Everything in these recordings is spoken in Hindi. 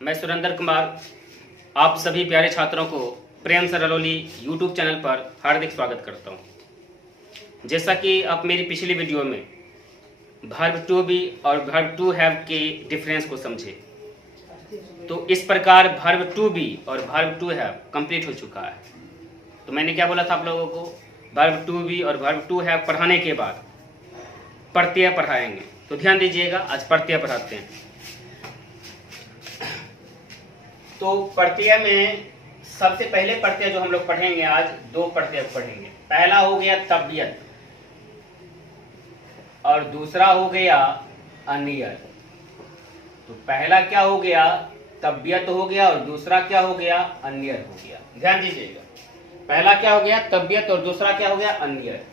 मैं सुरेंद्र कुमार आप सभी प्यारे छात्रों को प्रेम से रलोली यूट्यूब चैनल पर हार्दिक स्वागत करता हूं। जैसा कि आप मेरी पिछली वीडियो में वर्ब टू बी और वर्ब टू हैव के डिफरेंस को समझे, तो इस प्रकार वर्ब टू बी और वर्ब टू हैव कंप्लीट हो चुका है। तो मैंने क्या बोला था आप लोगों को, वर्ब टू बी और वर्ब टू हैव पढ़ाने के बाद प्रत्यय पढ़ाएंगे। तो ध्यान दीजिएगा, आज प्रत्यय पढ़ाते हैं। तो प्रत्यय में सबसे पहले प्रत्यय जो हम लोग पढ़ेंगे, आज दो प्रत्यय पढ़ेंगे। पहला हो गया तबियत और दूसरा हो गया अनियर। तो पहला क्या हो गया, तबियत हो गया, और दूसरा क्या हो गया, अनियर हो गया। ध्यान दीजिएगा, पहला क्या हो गया तबियत और दूसरा क्या हो गया अनियर।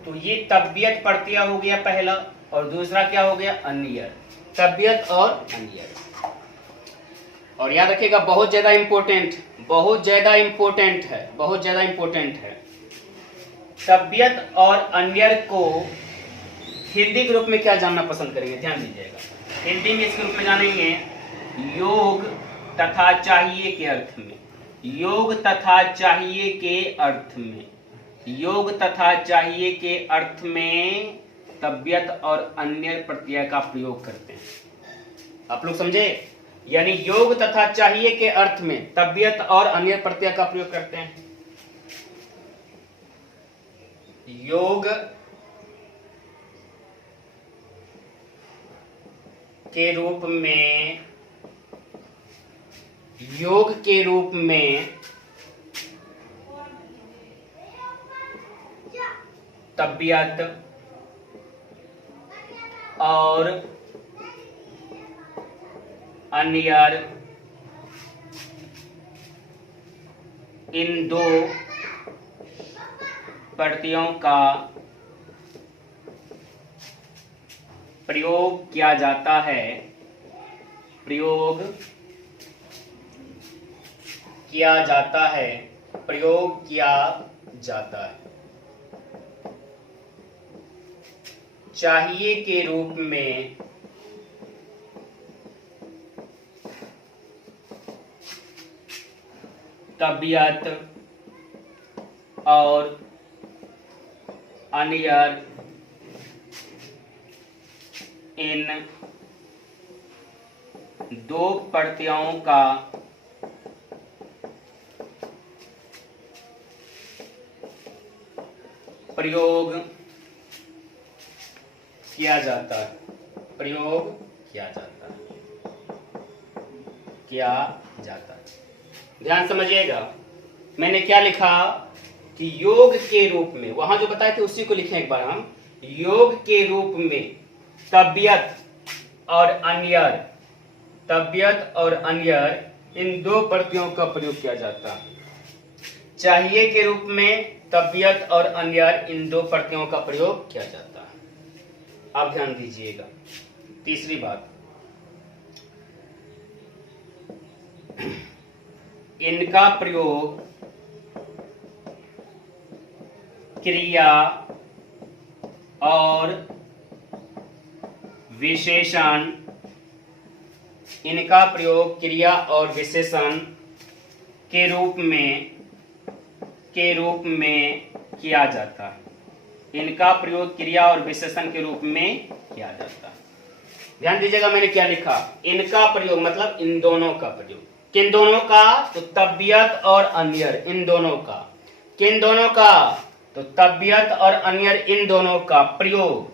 तो ये तबियत प्रत्यय हो गया पहला, और दूसरा क्या हो गया अनियर। तबियत और अनियर। और याद रखिएगा, बहुत ज्यादा इंपॉर्टेंट है, बहुत ज्यादा इंपॉर्टेंट है। तबियत और अनियर को हिंदी के रूप में क्या जानना पसंद करेंगे, ध्यान दीजिएगा। हिंदी में इसके रूप में जानेंगे योग तथा चाहिए के अर्थ में। योग तथा चाहिए के अर्थ में, योग तथा चाहिए के अर्थ में तबियत और अनियर प्रत्यय का प्रयोग करते हैं। आप लोग समझे? यानी योग तथा चाहिए के अर्थ में तबियत और अनियर प्रत्यय का प्रयोग करते हैं। योग के रूप में, योग के रूप में तबियत और अनियर, इन दो प्रत्ययों का प्रयोग किया जाता है। प्रयोग किया जाता है, प्रयोग किया जाता है। चाहिए के रूप में तबियत और अनियर, इन दो प्रत्ययों का प्रयोग किया जाता है। प्रयोग किया जाता है, किया जाता है। ध्यान समझिएगा, मैंने क्या लिखा कि योग के रूप में, वहां जो बताए थे उसी को लिखें एक बार हम। योग के रूप में तबियत और अनियर, तबियत और अनियर, इन दो प्रत्ययों का प्रयोग किया जाता है। चाहिए के रूप में तबियत और अनियर, इन दो प्रत्ययों का प्रयोग किया जाता है। अब ध्यान दीजिएगा, तीसरी बात, इनका प्रयोग क्रिया और विशेषण, इनका प्रयोग क्रिया और विशेषण के रूप में किया जाता है। इनका प्रयोग क्रिया और विशेषण के रूप में किया जाता है। ध्यान दीजिएगा, मैंने क्या लिखा, इनका प्रयोग मतलब इन दोनों का प्रयोग। किन दोनों का, तो तबियत और अनियर, इन दोनों का। किन दोनों का, तो तबियत और अनियर, इन दोनों का प्रयोग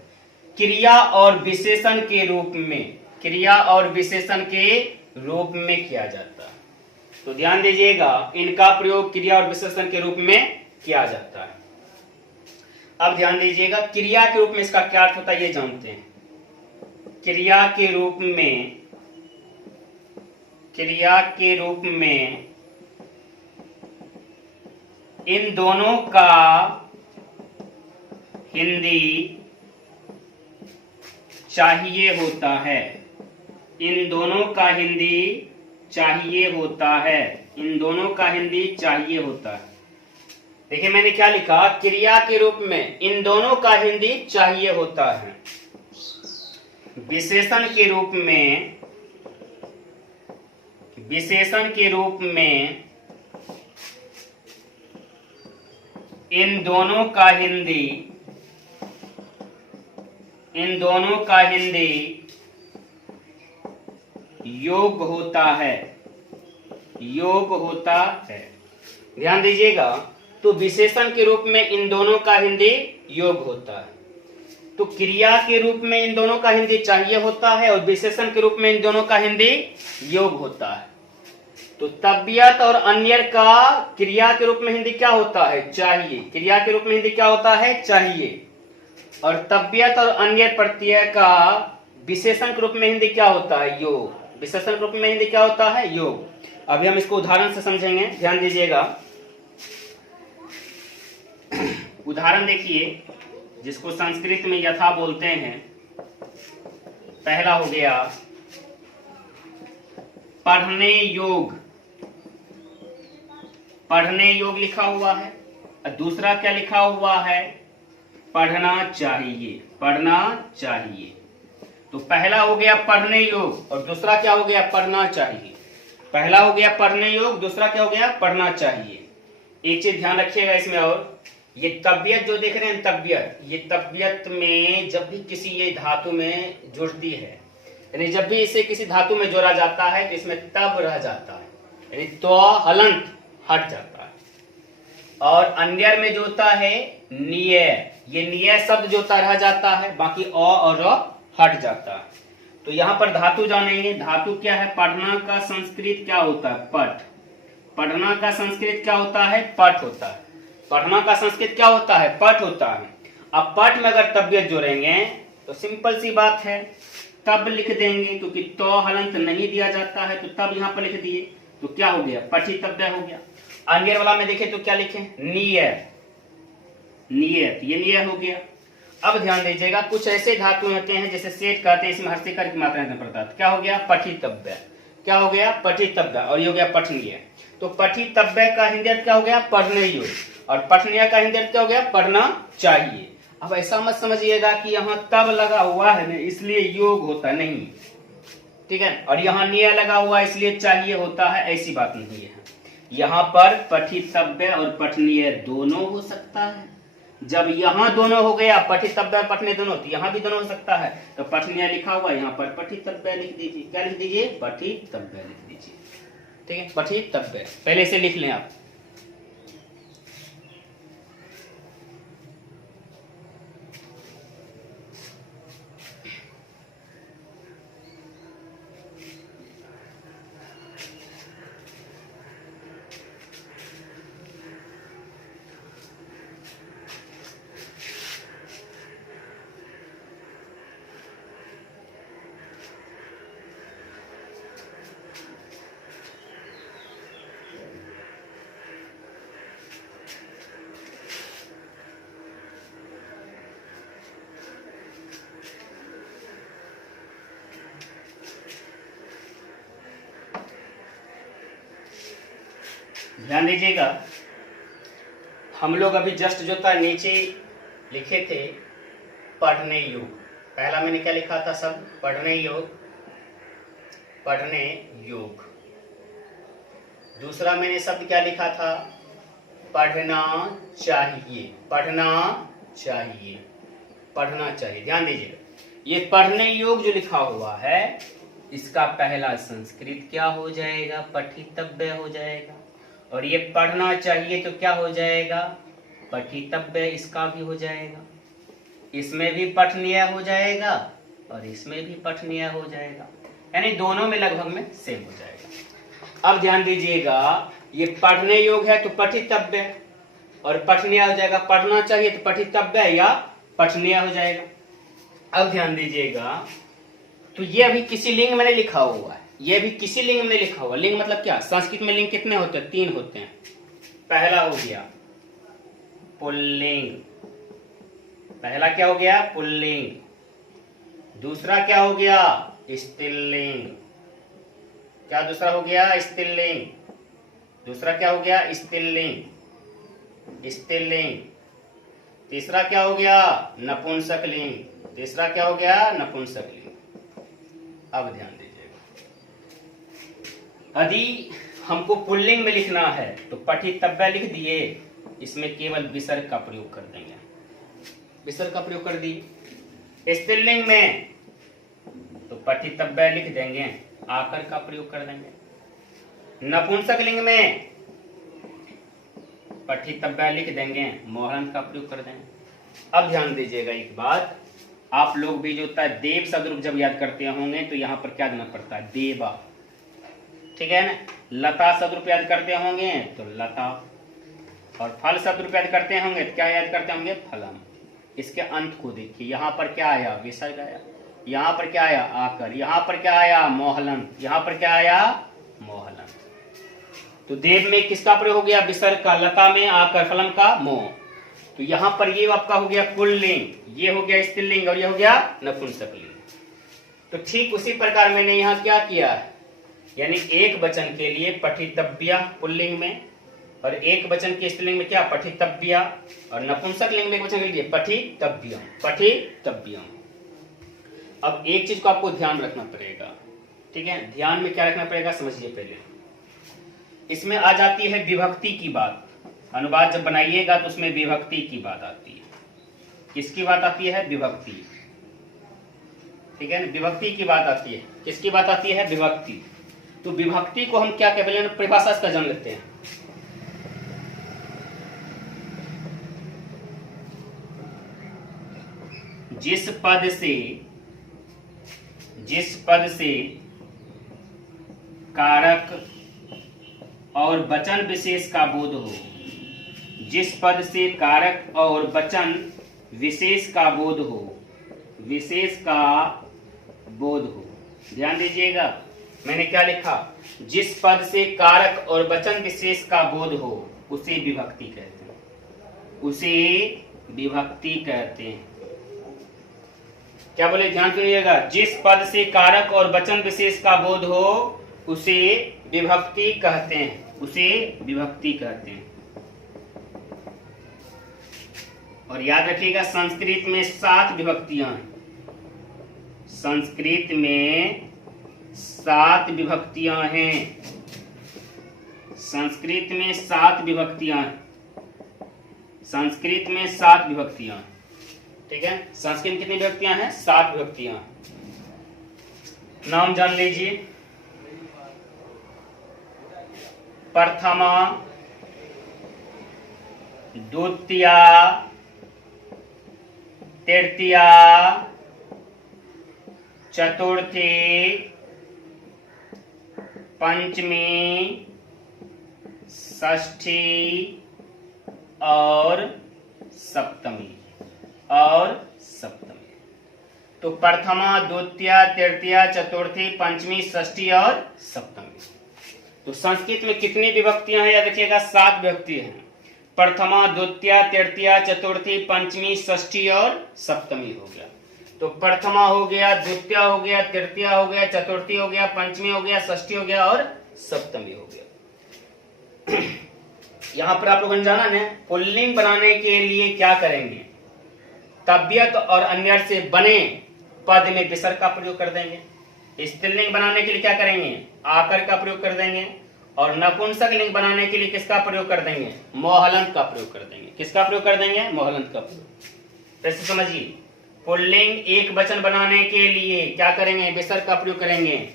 क्रिया और विशेषण के रूप में, क्रिया और विशेषण के रूप में किया जाता है। तो ध्यान दीजिएगा, इनका प्रयोग क्रिया और विशेषण के रूप में किया जाता है। अब ध्यान दीजिएगा, क्रिया के रूप में इसका क्या अर्थ होता है ये जानते हैं। क्रिया के रूप में, क्रिया के रूप में इन दोनों का हिंदी चाहिए होता है। इन दोनों का हिंदी चाहिए होता है। इन दोनों का हिंदी चाहिए होता है। देखिए मैंने क्या लिखा, क्रिया के रूप में इन दोनों का हिंदी चाहिए होता है। विशेषण के रूप में विशेषण के रूप में इन दोनों का हिंदी योग होता है। ध्यान दीजिएगा, तो विशेषण के रूप में इन दोनों का हिंदी योग होता है, तो क्रिया के रूप में इन दोनों का हिंदी चाहिए होता है और विशेषण के रूप में इन दोनों का हिंदी योग होता है। तो तबियत और अन्यर का क्रिया के रूप में हिंदी क्या होता है? चाहिए। क्रिया के रूप में हिंदी क्या होता है? चाहिए। और तबियत और अन्यर प्रत्यय का विशेषण के रूप में हिंदी क्या होता है? योग। विशेषण के रूप में हिंदी क्या होता है? योग। अभी हम इसको उदाहरण से समझेंगे, ध्यान दीजिएगा। उदाहरण देखिए, जिसको संस्कृत में यथा बोलते हैं। पहला हो गया पढ़ने योग। पढ़ने योग लिखा हुआ है। और दूसरा क्या लिखा हुआ है? पढ़ना चाहिए। पढ़ना चाहिए। तो पहला हो गया पढ़ने योग और दूसरा क्या हो गया? पढ़ना चाहिए। पहला हो गया पढ़ने योग, दूसरा क्या हो गया? पढ़ना चाहिए। एक चीज ध्यान रखिएगा इसमें, और ये तबियत जो देख रहे हैं, तबियत, ये तबियत में जब भी किसी ये धातु में जुड़ती है, यानी जब भी इसे किसी धातु में जोड़ा जाता है तो इसमें तब रह जाता है, यानी तो हलंत हट जाता है। और अन्यर में जो होता है निय, ये निय शब्द जो होता रह जाता है, बाकी अ और र हट जाता है। तो यहाँ पर धातु जानेंगे। धातु क्या है? पढ़ना का संस्कृत क्या होता है? पठ। पढ़ना का संस्कृत क्या होता है? पठ होता है। पढ़ना का संस्कृत क्या होता है? पठ होता है। अब पठ में अगर तबियत जोड़ेंगे तो सिंपल सी बात है, तब लिख देंगे, क्योंकि तो हलंत नहीं दिया जाता है, तो तब यहाँ पर लिख दिए, तो क्या हो गया? पठी तब्य हो गया। अन्य वाला में देखें तो क्या लिखे? नियत। नियत, ये नियत हो गया। अब ध्यान दीजिएगा, कुछ ऐसे धातु होते हैं जैसे सेठ कहते हैं, इसमें हस्तिकार की मात्रा पड़ता है। क्या हो गया? पठितव्य। क्या हो गया? पठितव्य। और ये हो गया पठनीय। तो पठितव्य का हिंदी अर्थ क्या हो गया? पढ़ने योग्य। और पठनीय का हिंदी अर्थ क्या हो गया? पढ़ना चाहिए। अब ऐसा मत समझिएगा कि यहाँ तब लगा हुआ है ना इसलिए योग होता नहीं, ठीक है, और यहाँ निय लगा हुआ है इसलिए चाहिए होता है, ऐसी बात नहीं है। यहाँ पर पठितव्य और पठनीय दोनों हो सकता है। जब यहाँ दोनों हो गया, पठितव्य और पठनीय दोनों, तो यहाँ भी दोनों हो सकता है। तो पठनीय लिखा हुआ है, यहाँ पर पठितव्य लिख दीजिए। क्या लिख दीजिए? पठितव्य लिख दीजिए, ठीक है, पठितव्य पहले से लिख लें आप। ध्यान दीजिएगा, हम लोग अभी जस्ट जो था नीचे लिखे थे पढ़ने योग। पहला मैंने क्या लिखा था? सब पढ़ने योग, पढ़ने योग। दूसरा मैंने शब्द क्या लिखा था? पढ़ना चाहिए। पढ़ना चाहिए। पढ़ना चाहिए। ध्यान दीजिएगा, ये पढ़ने योग जो लिखा हुआ है, इसका पहला संस्कृत क्या हो जाएगा? पठितव्य हो जाएगा। और ये पढ़ना चाहिए तो क्या हो जाएगा? पठितव्य। इसका भी हो जाएगा, इसमें भी पठनीय हो जाएगा और इसमें भी पठनीय हो जाएगा, यानी दोनों में लगभग में सेम हो जाएगा। अब ध्यान दीजिएगा, ये पढ़ने योग है तो पठितव्य, और पठनीय हो जाएगा। पढ़ना चाहिए तो पठितव्य या पठनीय हो जाएगा। अब ध्यान दीजिएगा, तो ये अभी किसी लिंग में नहीं लिखा हुआ है, ये भी किसी लिंग में लिखा हुआ। लिंग मतलब क्या? संस्कृत में लिंग कितने होते हैं? 3 होते हैं। पहला हो गया पुल्लिंग। पहला क्या हो गया? पुल्लिंग। दूसरा क्या हो गया? स्त्रीलिंग। क्या दूसरा हो गया? स्त्रीलिंग। दूसरा क्या हो गया? स्त्रीलिंग। स्त्रीलिंग। तीसरा क्या हो गया? नपुंसकलिंग। तीसरा क्या हो गया? नपुंसकलिंग। अब ध्यान दीजिएगा, यदि हमको पुल्लिंग में लिखना है तो पठितव्य लिख दिए, इसमें केवल विसर्ग का प्रयोग कर देंगे, विसर्ग का प्रयोग कर दिए। स्त्रीलिंग में तो पठितव्य लिख देंगे, आकर का प्रयोग कर देंगे। नपुंसकलिंग में पठितव्य लिख देंगे, मोहलन का प्रयोग कर देंगे। अब ध्यान दीजिएगा एक बात, आप लोग भी जो होता है देव सदरूप जब याद करते होंगे तो यहाँ पर क्या देना पड़ता है, देवा, ठीक है ना। लता सदरूप याद करते होंगे तो लता, और फल सदरूप याद करते होंगे तो क्या याद करते होंगे, फलम। इसके अंत को देखिए, यहाँ पर क्या आया, विसर्ग आया, यहाँ पर क्या आया, आकर, यहाँ पर क्या आया, मोहलन, यहाँ पर क्या आया, मोहलन। तो देव में किसका प्रयोग हो गया, विसर्ग का, लता में आकर, फलम का मोह। तो यहाँ पर ये आपका हो गया पुल्लिंग, ये हो गया स्त्रीलिंग और ये हो गया नपुंसकलिंग। तो ठीक उसी प्रकार मैंने यहाँ क्या किया, यानी एक वचन के लिए पठितव्य पुल्लिंग में, और एक वचन के स्त्रीलिंग में क्या, पठितव्य, और नपुंसकलिंग में एक वचन के लिए पठितव्यम, पठितव्यम। अब एक चीज को आपको ध्यान रखना पड़ेगा, ठीक है। ध्यान में क्या रखना पड़ेगा, समझिए पहले। इसमें आ जाती है विभक्ति की बात, अनुवाद जब बनाइएगा तो उसमें विभक्ति की बात आती है। किसकी बात आती है, विभक्ति, ठीक है ना, विभक्ति की बात आती है। किसकी बात आती है, विभक्ति। तो विभक्ति को हम क्या कहते हैं, परिभाषा इसका जान लेते हैं। जिस पद से कारक और वचन विशेष का बोध हो, जिस पद से कारक और वचन विशेष का बोध हो, विशेष का बोध हो। ध्यान दीजिएगा, मैंने क्या लिखा, जिस पद से कारक और वचन विशेष का बोध हो उसे विभक्ति कहते हैं, उसे विभक्ति कहते हैं। क्या बोले, ध्यान सुनिएगा, जिस पद से कारक और वचन विशेष का बोध हो उसे विभक्ति कहते हैं, उसे विभक्ति कहते हैं। और याद रखिएगा, संस्कृत में 7 विभक्तियां हैं, संस्कृत में 7 विभक्तियां हैं, संस्कृत में 7 विभक्तियां हैं, संस्कृत में 7 विभक्तियां, ठीक है। संस्कृत में कितनी विभक्तियां हैं, 7 विभक्तियां। नाम जान लीजिए, प्रथमा, द्वितीया, तृतीया, चतुर्थी, पंचमी, षष्ठी और सप्तमी, तो प्रथमा, द्वितीया, तृतीया, चतुर्थी, पंचमी, षष्ठी और सप्तमी। तो संस्कृत में कितनी विभक्तियां हैं, याद रखिएगा, 7 विभक्ति हैं। प्रथमा, द्वितीया, तृतीया, चतुर्थी, पंचमी, षष्ठी और सप्तमी हो गया। तो प्रथमा हो गया, द्वितीया हो गया, तृतीया हो गया, चतुर्थी हो गया, पंचमी हो गया, षष्ठी हो गया और सप्तमी हो गया। यहां पर आप लोगों ने जाना है, पुल्लिंग बनाने के लिए क्या करेंगे, तव्यत और अन्यर्थ से बने पद में विसर्ग का प्रयोग कर देंगे। स्त्रीलिंग बनाने के लिए क्या करेंगे, आकर का प्रयोग कर देंगे। और नपुंसक लिंग बनाने के लिए किसका प्रयोग कर देंगे, मोहलंत का प्रयोग कर देंगे। किसका प्रयोग कर देंगे, मोहलंत का प्रयोग। फिर से समझिए, पुल्लिंग एक वचन बनाने के लिए क्या करेंगे, विसर्ग का प्रयोग करेंगे।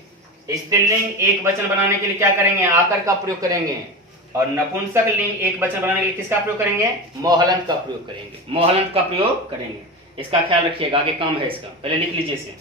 स्त्रीलिंग एक वचन बनाने के लिए क्या करेंगे, आकर का प्रयोग करेंगे। और नपुंसक लिंग एक वचन बनाने के लिए किसका प्रयोग करेंगे, मोहलंत का प्रयोग करेंगे, मोहलंत का प्रयोग करेंगे। इसका ख्याल रखिएगा, आगे काम है इसका, पहले लिख लीजिए इसे।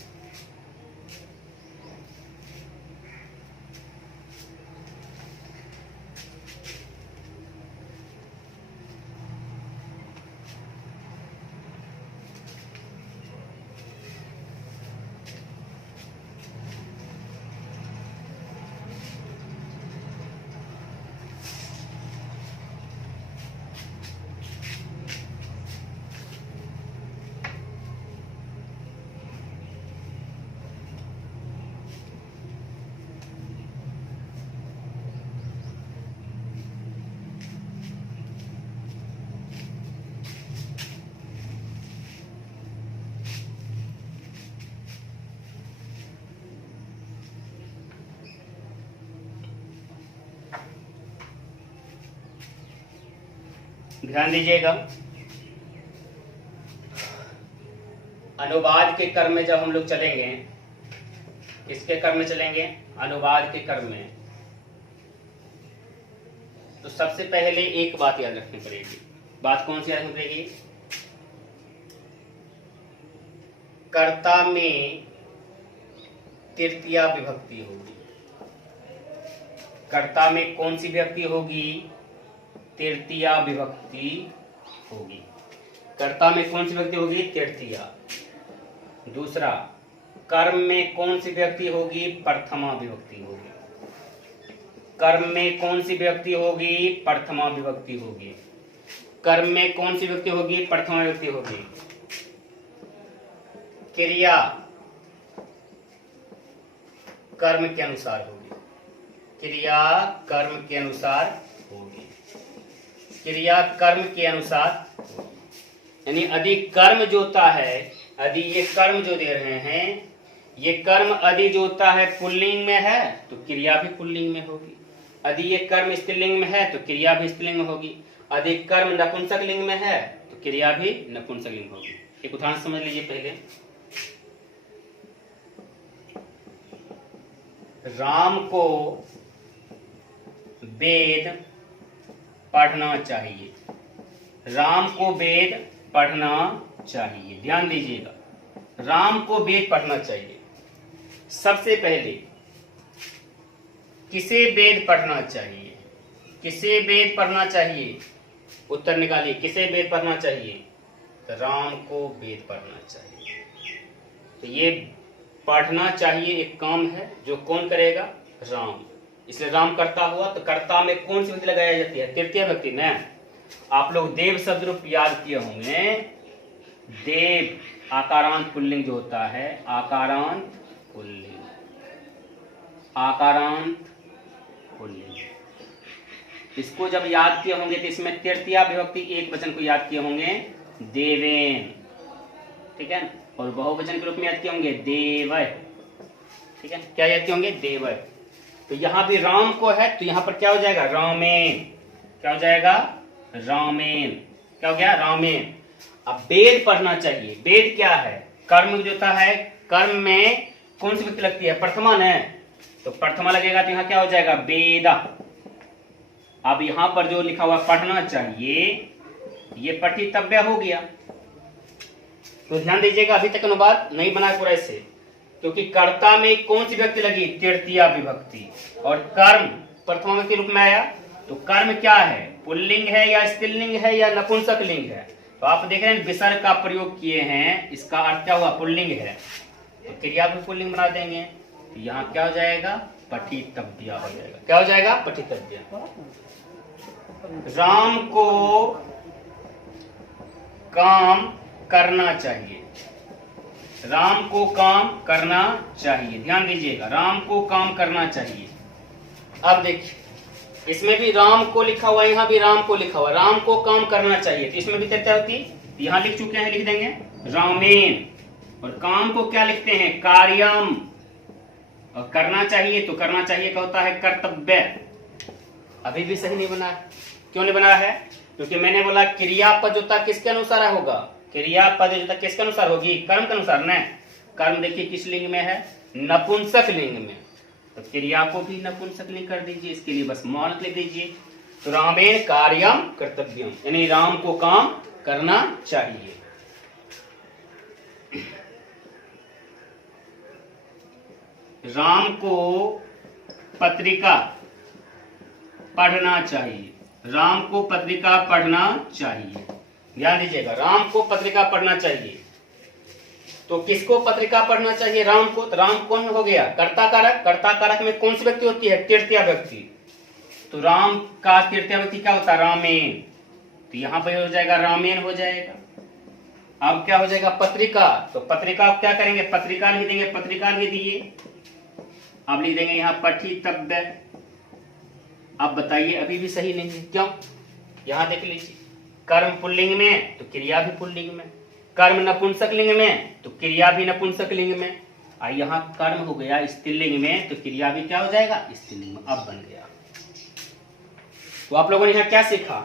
ध्यान दीजिएगा, अनुवाद के क्रम में जब हम लोग चलेंगे, किसके क्रम में चलेंगे? अनुवाद के क्रम में, तो सबसे पहले एक बात याद रखनी पड़ेगी। बात कौन सी याद रखनी पड़ेगी? कर्ता में तृतीया विभक्ति होगी। कर्ता में कौन सी विभक्ति होगी? तृतीया विभक्ति होगी। कर्ता में कौन सी विभक्ति होगी? तृतीया। दूसरा, कर्म में कौन सी विभक्ति होगी? प्रथमा विभक्ति होगी। कर्म में कौन सी विभक्ति होगी? प्रथमा विभक्ति होगी। कर्म में कौन सी विभक्ति होगी? प्रथमा विभक्ति होगी। क्रिया कर्म के अनुसार होगी। क्रिया कर्म के अनुसार होगी। क्रिया कर्म के अनुसार होगी। यानी यदि कर्म जो होता है, यदि ये कर्म जो दे रहे हैं, ये कर्म यदि जो होता है पुल्लिंग में है तो क्रिया भी पुल्लिंग में होगी। यदि ये कर्म स्त्रीलिंग में है तो क्रिया भी स्त्रीलिंग में होगी। यदि कर्म नपुंसक लिंग में है तो क्रिया भी नपुंसक लिंग होगी। एक उदाहरण समझ लीजिए पहले। राम को वेद पढ़ना चाहिए। राम को वेद पढ़ना चाहिए। ध्यान दीजिएगा, राम को वेद पढ़ना चाहिए। सबसे पहले किसे वेद पढ़ना चाहिए? किसे वेद पढ़ना चाहिए? उत्तर निकालिए। किसे वेद पढ़ना चाहिए? तो राम को वेद पढ़ना चाहिए। तो ये पढ़ना चाहिए एक काम है जो कौन करेगा? राम। इसलिए राम करता हुआ, तो कर्ता में कौन सी विभक्ति लगाई जाती है? तृतीय विभक्ति न। आप लोग देव शब्द रूप याद किए होंगे। देव आकारांत पुल्लिंग जो होता है, आकारांत पुल्लिंग, आकारांत पुल्लिंग, इसको जब याद किए होंगे तो इसमें तृतीया विभक्ति एक वचन को याद किए होंगे, देवेन। ठीक है। और बहुवचन के रूप में याद किए होंगे, देवय। ठीक है। क्या याद किए होंगे? देवय। तो यहां भी राम को है तो यहां पर क्या हो जाएगा? रामेन। क्या हो जाएगा? रामेन। क्या हो गया? रामेन। अब वेद पढ़ना चाहिए। वेद क्या है? कर्म जो होता है, कर्म में कौन सी विभक्ति लगती है? प्रथमा न। तो प्रथमा लगेगा तो यहां क्या हो जाएगा? वेदा। अब यहां पर जो लिखा हुआ पढ़ना चाहिए, ये पठितव्य हो गया। तो ध्यान दीजिएगा, अभी तक अनुवाद नहीं बना पूरा इससे, क्योंकि कर्ता में कौन सी विभक्ति लगी? तृतीया विभक्ति। और कर्म प्रथमा विभक्ति रूप में आया, तो कर्म क्या है? पुल्लिंग है या स्त्रीलिंग है या नपुंसक लिंग है? तो आप देख रहे हैं विसर्ग का प्रयोग किए हैं, इसका अर्थ क्या हुआ? पुल्लिंग है। तो क्रिया भी पुल्लिंग बना देंगे, तो यहाँ क्या हो जाएगा? पठितव्य हो जाएगा। क्या हो जाएगा? पठितव्य। राम को काम करना चाहिए। राम को काम करना चाहिए। ध्यान दीजिएगा, राम को काम करना चाहिए। अब देखिए, इसमें भी राम को लिखा हुआ, यहाँ भी राम को लिखा हुआ। राम को काम करना चाहिए, तो इसमें भी तृतीया होती। यहाँ लिख चुके हैं, लिख देंगे रामेन। और काम को क्या लिखते हैं? कार्यम। और करना चाहिए, तो करना चाहिए का होता है कर्तव्य। अभी भी सही नहीं बना है। क्यों नहीं बना है? क्योंकि मैंने बोला क्रियापद जो था किसके अनुसार होगा? क्रियापद जो था किसके अनुसार होगी? कर्म के अनुसार न। कर्म देखिए किस लिंग में है? नपुंसक लिंग में। तो क्रिया को भी नपुंसक लिंग कर दीजिए, इसके लिए बस मौन लिख दीजिए। तो रामेण कार्यम कर्तव्यम, यानी राम को काम करना चाहिए। राम को पत्रिका पढ़ना चाहिए। राम को पत्रिका पढ़ना चाहिए। ध्यान दीजिएगा, राम को पत्रिका पढ़ना चाहिए। तो किसको पत्रिका पढ़ना चाहिए? राम को। तो राम कौन हो गया? कर्ता कारक। कर्ता कारक में कौन सी व्यक्ति होती है? तृतीया व्यक्ति। तो राम का तृतीया व्यक्ति क्या होता है? रामेन। तो यहां पर हो जाएगा रामेन हो जाएगा। अब क्या हो जाएगा? पत्रिका। तो पत्रिका क्या करेंगे? पत्रिका लिख देंगे। पत्रिका लिख दिए। अब लिख देंगे यहाँ पठितव्य। अब बताइए, अभी भी सही नहीं है। क्यों? यहां देख लीजिए, कर्म पुल्लिंग में तो क्रिया भी पुल्लिंग में, कर्म नपुंसक लिंग में तो क्रिया भी नपुंसक लिंग में। यहाँ कर्म हो गया स्त्रीलिंग में, तो क्रिया भी क्या हो जाएगा? स्त्रीलिंग में। अब बन गया। तो आप लोगों ने यहाँ क्या सीखा?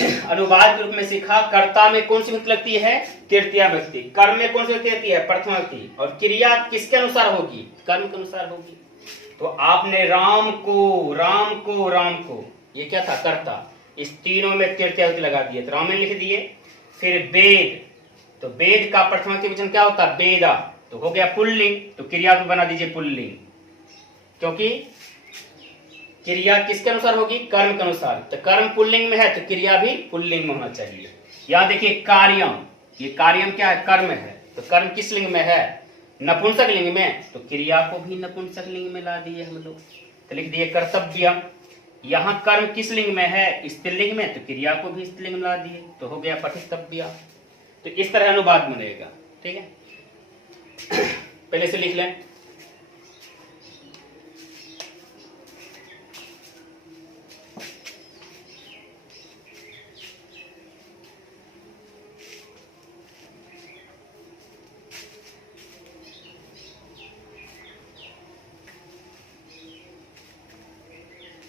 अनुवाद के रूप में सीखा। कर्ता में कौन सी विभक्ति लगती है? तृतीया विभक्ति। कर्म में कौन सी विभक्ति लगती है? प्रथमा विभक्ति। और क्रिया किसके अनुसार होगी? कर्म के अनुसार होगी। तो आपने राम को, ये क्या था? कर्ता। इस तीनों में तृतीया विभक्ति लगा दिए, तो रामेण लिख दिए। फिर वेद, तो वेद का प्रथमा विभक्ति वचन क्या होता है? वेदा, तो हो गया पुल्लिंग, तो क्रिया को बना दीजिए पुल्लिंग, क्योंकि क्रिया किसके अनुसार होगी? कर्म के अनुसार। तो कर्म पुल्लिंग में है तो क्रिया भी पुल्लिंग में होना चाहिए। यहां देखिए कार्यम, ये कार्यम क्या है? कर्म है। तो कर्म किस लिंग में है? नपुंसक लिंग में, तो क्रिया को भी नपुंसक लिंग में ला दिए हम लोग, तो लिख दिए कर्तव्यम। यहां कर्म किस लिंग में है? स्त्रीलिंग में, तो क्रिया को भी स्त्रीलिंग में ला दिए, तो हो गया पठितव्या। तो इस तरह अनुवाद बनेगा। ठीक है, पहले से लिख लें।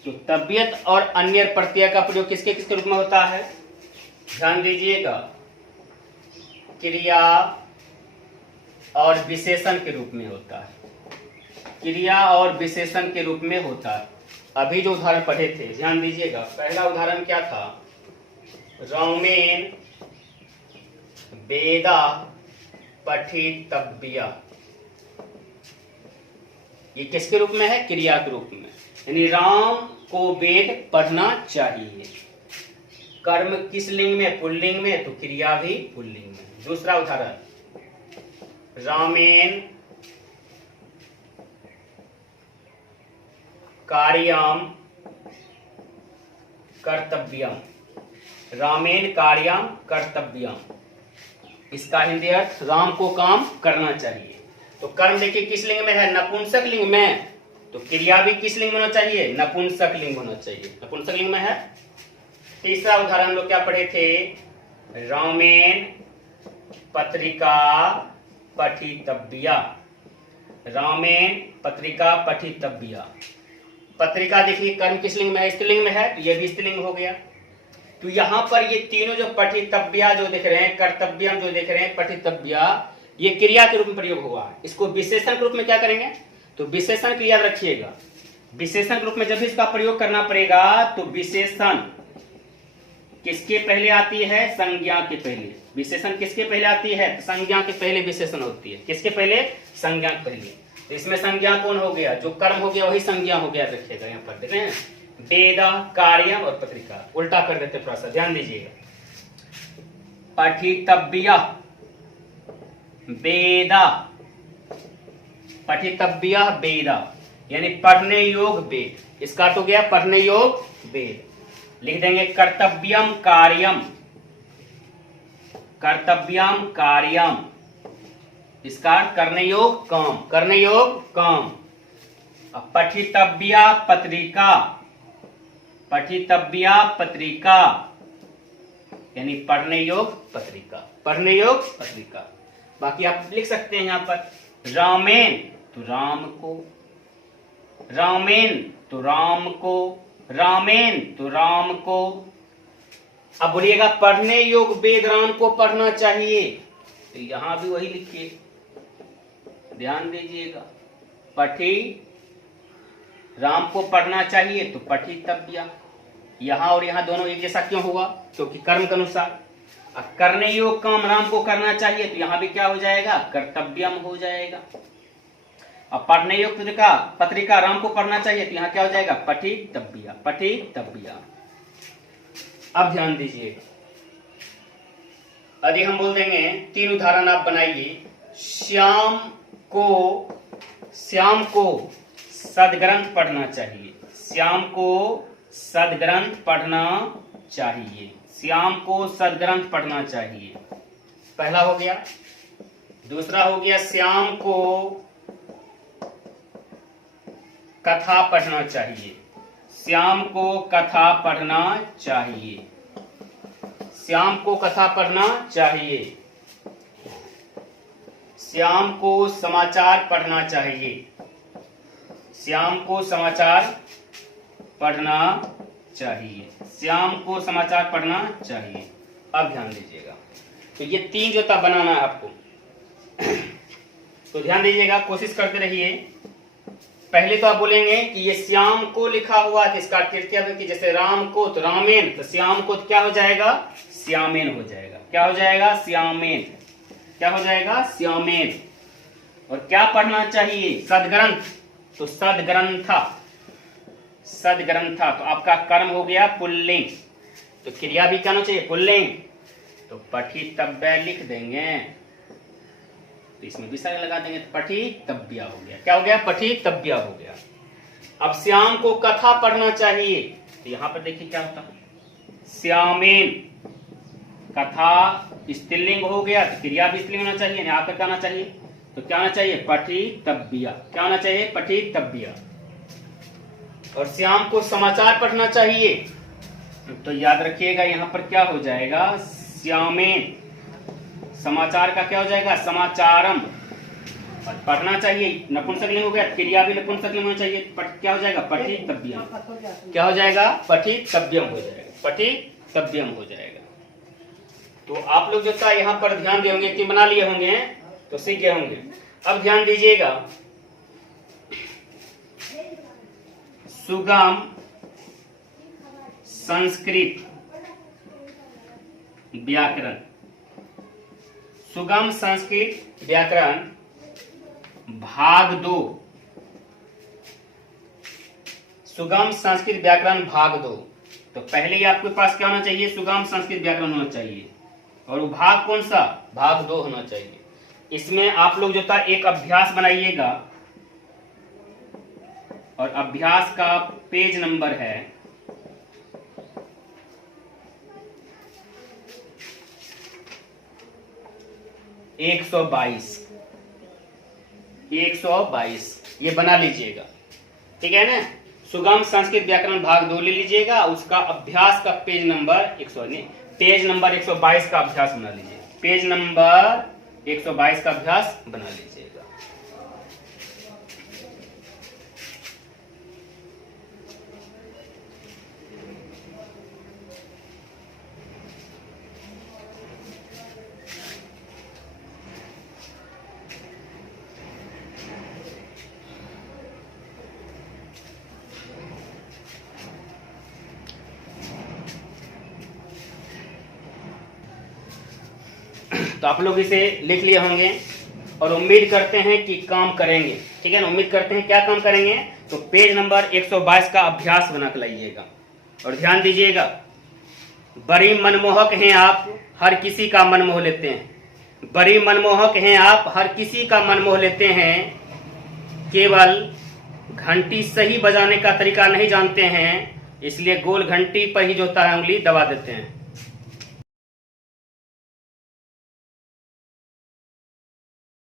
तो तबियत और अन्य प्रत्यय का प्रयोग किसके किसके रूप में होता है? ध्यान दीजिएगा, क्रिया और विशेषण के रूप में होता है। क्रिया और विशेषण के रूप में होता है। अभी जो उदाहरण पढ़े थे ध्यान दीजिएगा। पहला उदाहरण क्या था? रौमेन वेदा पठितव्या, ये किसके रूप में है? क्रिया के रूप में, यानी राम को वेद पढ़ना चाहिए। कर्म किस लिंग में? पुल्लिंग में, तो क्रिया भी पुल्लिंग में। दूसरा उदाहरण, रामेन कार्यम कर्तव्यम, रामेन कार्यम कर्तव्यम, इसका हिंदी अर्थ राम को काम करना चाहिए। तो कर्म देखिए किस लिंग में है? नपुंसक लिंग में, तो क्रिया भी किस लिंग में होना चाहिए? नपुंसक लिंग होना चाहिए, नपुंसक लिंग में है। तीसरा उदाहरण हम लोग क्या पढ़े थे? रामेन पत्रिका पठितव्या, रामेन पत्रिका पठितव्या। पत्रिका देखिए कर्म किस लिंग में है? स्त्रीलिंग में है, तो ये भी स्त्रीलिंग हो गया। तो यहां पर ये तीनों जो पठितव्या जो देख रहे हैं, कर्तव्यम जो देख रहे हैं, पठितव्या, ये क्रिया के रूप में प्रयोग हुआ है। इसको विशेषण के रूप में क्या करेंगे? तो विशेषण की याद रखिएगा। विशेषण के रूप में जब भी इसका प्रयोग करना पड़ेगा तो विशेषण किसके पहले आती है? संज्ञा के पहले। विशेषण किसके पहले आती है? संज्ञा के पहले विशेषण होती है। किसके पहले? संज्ञा के पहले। तो इसमें संज्ञा कौन हो गया? जो कर्म हो गया वही संज्ञा हो गया। रखिएगा यहाँ पर देख रहे हैं, वेदा कार्यम और पत्रिका। उल्टा कर देते थोड़ा सा, ध्यान दीजिएगा। पठितव्या वेदा, पठितव्या वेदा, यानी पढ़ने योग वेद। इसका तो गया पढ़ने योग वेद। लिख देंगे कर्तव्यम कार्यम, कर्तव्यम कार्यम, इसका करने योग काम, करने योग काम। पठितव्या पत्रिका, पठितव्या पत्रिका, यानी पढ़ने योग पत्रिका, पढ़ने योग पत्रिका। बाकी आप लिख सकते हैं यहां पर रामेन तो राम को, रामेन तो राम को, रामेन तो राम को। अब बोलिएगा पढ़ने योग वेद राम को पढ़ना चाहिए, तो यहां भी वही लिखिए, ध्यान दीजिएगा। पठी राम को पढ़ना चाहिए तो पठितव्या, यहां और यहां दोनों एक जैसा क्यों हुआ? क्योंकि कर्म के अनुसार। अब करने योग काम राम को करना चाहिए तो यहां भी क्या हो जाएगा? कर्तव्यम हो जाएगा। अब पढ़ने योग पत्रिका राम को पढ़ना चाहिए तो यहां क्या हो जाएगा? पठितव्या, पठितव्या। अब ध्यान दीजिएगा, यदि हम बोल देंगे 3 उदाहरण आप बनाइए। श्याम को सदग्रंथ पढ़ना चाहिए, श्याम को सदग्रंथ पढ़ना चाहिए, श्याम को सदग्रंथ पढ़ना चाहिए। पहला हो गया। दूसरा हो गया श्याम को कथा पढ़ना चाहिए, श्याम को कथा पढ़ना चाहिए, श्याम को कथा पढ़ना चाहिए। श्याम को समाचार पढ़ना चाहिए, श्याम को समाचार पढ़ना चाहिए, श्याम को समाचार पढ़ना चाहिए। अब ध्यान दीजिएगा, तो ये 3 जो था बनाना है आपको। तो ध्यान दीजिएगा, कोशिश करते रहिए। पहले तो आप बोलेंगे कि ये श्याम को लिखा हुआ है, इसका तृतीय व्यक्ति, जैसे राम को तो रामेन, तो श्याम को क्या हो जाएगा, श्यामेन हो जाएगा। क्या हो जाएगा, श्यामेन। क्या हो जाएगा, श्यामेन। और क्या पढ़ना चाहिए, सदग्रंथ, तो सदग्रंथा। सदग्रंथा, तो आपका कर्म हो गया पुल्लिंग, तो क्रिया भी क्या होना चाहिए, पुल्लिंग, तो पठितव्य लिख देंगे, तो इसमें विसर्ग लगा देंगे, तो पठितव्य हो गया। क्या हो गया, पठितव्य हो गया। अब श्याम को कथा पढ़ना चाहिए, तो यहां पर देखिए क्या होता है, श्यामेन। कथा स्त्रीलिंग हो गया, तो क्रिया भी स्त्रीलिंग होना चाहिए, यहाँ पर क्या होना चाहिए, तो क्या होना चाहिए, पठितव्य। क्या होना चाहिए, पठितव्य। और श्याम को समाचार पढ़ना चाहिए, तो याद रखिएगा यहाँ पर क्या हो जाएगा, श्यामेन। समाचार का क्या हो जाएगा, समाचारम। और पढ़ना चाहिए नपुंसकलिंग हो गया, क्रिया भी नपुंसकलिंग होना चाहिए, क्या हो जाएगा, पठितव्यम। क्या हो जाएगा, पठितव्यम हो जाएगा, पठितव्यम हो जाएगा। तो आप लोग जो था यहाँ पर ध्यान देंगे कि बना लिए होंगे, तो सीख गए होंगे। अब ध्यान दीजिएगा, सुगम संस्कृत व्याकरण। सुगम संस्कृत व्याकरण भाग 2। सुगम संस्कृत व्याकरण भाग 2। तो पहले ही आपके पास क्या होना चाहिए, सुगम संस्कृत व्याकरण होना चाहिए, और वो भाग कौन सा, भाग 2 होना चाहिए। इसमें आप लोग जो था एक अभ्यास बनाइएगा, और अभ्यास का पेज नंबर है 122। 122 ये बना लीजिएगा, ठीक है ना। सुगम संस्कृत व्याकरण भाग 2 ले लीजिएगा, उसका अभ्यास का पेज नंबर 122 का अभ्यास बना लीजिए। पेज नंबर 122 का अभ्यास बना लीजिएगा। तो आप लोग इसे लिख लिए होंगे और उम्मीद करते हैं कि काम करेंगे, ठीक है ना। उम्मीद करते हैं क्या काम करेंगे, तो पेज नंबर 122 का अभ्यास बना कर लाइएगा। और ध्यान दीजिएगा, बड़ी मनमोहक हैं आप, हर किसी का मन मोह लेते हैं। बड़ी मनमोहक हैं आप, हर किसी का मन मोह लेते हैं, केवल घंटी सही बजाने का तरीका नहीं जानते हैं, इसलिए गोल घंटी पर ही जो होता है उंगली दबा देते हैं।